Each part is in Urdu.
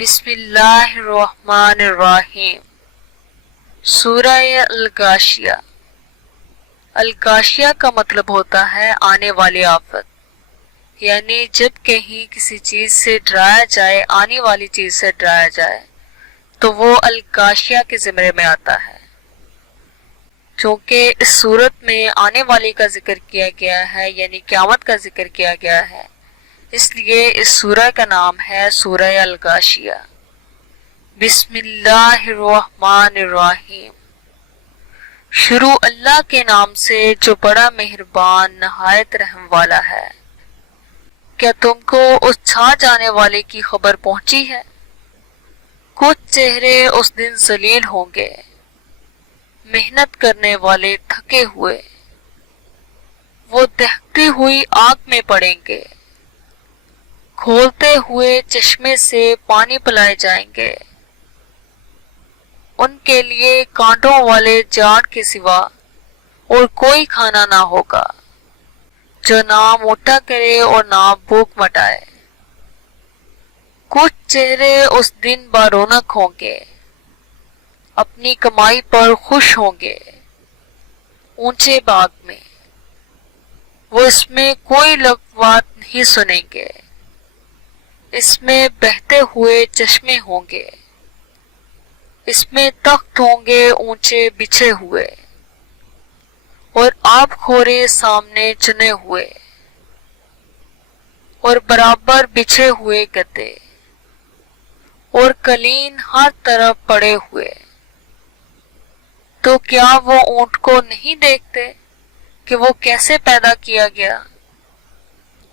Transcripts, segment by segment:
بسم اللہ الرحمن الرحیم۔ سورہ الغاشیہ۔ الغاشیہ کا مطلب ہوتا ہے آنے والی آفت، یعنی جب کہیں کسی چیز سے ڈرایا جائے، آنے والی چیز سے ڈرایا جائے تو وہ الغاشیہ کے زمرے میں آتا ہے۔ چونکہ اس صورت میں آنے والی کا ذکر کیا گیا ہے، یعنی قیامت کا ذکر کیا گیا ہے، اس لیے اس سورہ کا نام ہے سورہ الغاشیہ۔ بسم اللہ الرحمن الرحیم۔ شروع اللہ کے نام سے جو بڑا مہربان نہایت رحم والا ہے۔ کیا تم کو اس چھا جانے والے کی خبر پہنچی ہے؟ کچھ چہرے اس دن ذلیل ہوں گے، محنت کرنے والے تھکے ہوئے، وہ دہکتی ہوئی آگ میں پڑیں گے، کھولتے ہوئے چشمے سے پانی پلائے جائیں گے، ان کے لیے کانٹوں والے جاڑ کے سوا اور کوئی کھانا نہ ہوگا، جو نہ موٹا کرے اور نہ بھوک مٹائے۔ کچھ چہرے اس دن بارونق ہوں گے، اپنی کمائی پر خوش ہوں گے، اونچے باغ میں، وہ اس میں کوئی لغوات نہیں سنیں گے، اس میں بہتے ہوئے چشمے ہوں گے، اس میں تخت ہوں گے اونچے بچھے ہوئے، اور آب خورے سامنے چنے ہوئے، اور برابر بچھے ہوئے گدے، اور قلین ہر طرف پڑے ہوئے۔ تو کیا وہ اونٹ کو نہیں دیکھتے کہ وہ کیسے پیدا کیا گیا،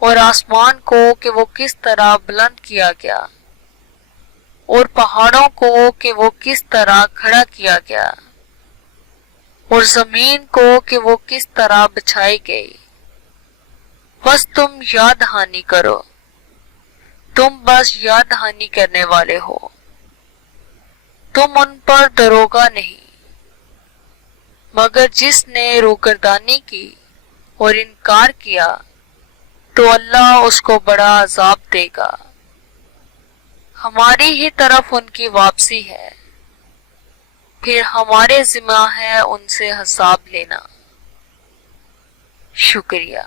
اور آسمان کو کہ وہ کس طرح بلند کیا گیا، اور پہاڑوں کو کہ وہ کس طرح کھڑا کیا گیا، اور زمین کو کہ وہ کس طرح بچھائی گئی۔ بس تم یاد دہانی کرو، تم بس یاد دہانی کرنے والے ہو، تم ان پر دروغہ نہیں، مگر جس نے روگردانی کی اور انکار کیا تو اللہ اس کو بڑا عذاب دے گا۔ ہماری ہی طرف ان کی واپسی ہے، پھر ہمارے ذمہ ہے ان سے حساب لینا۔ شکریہ۔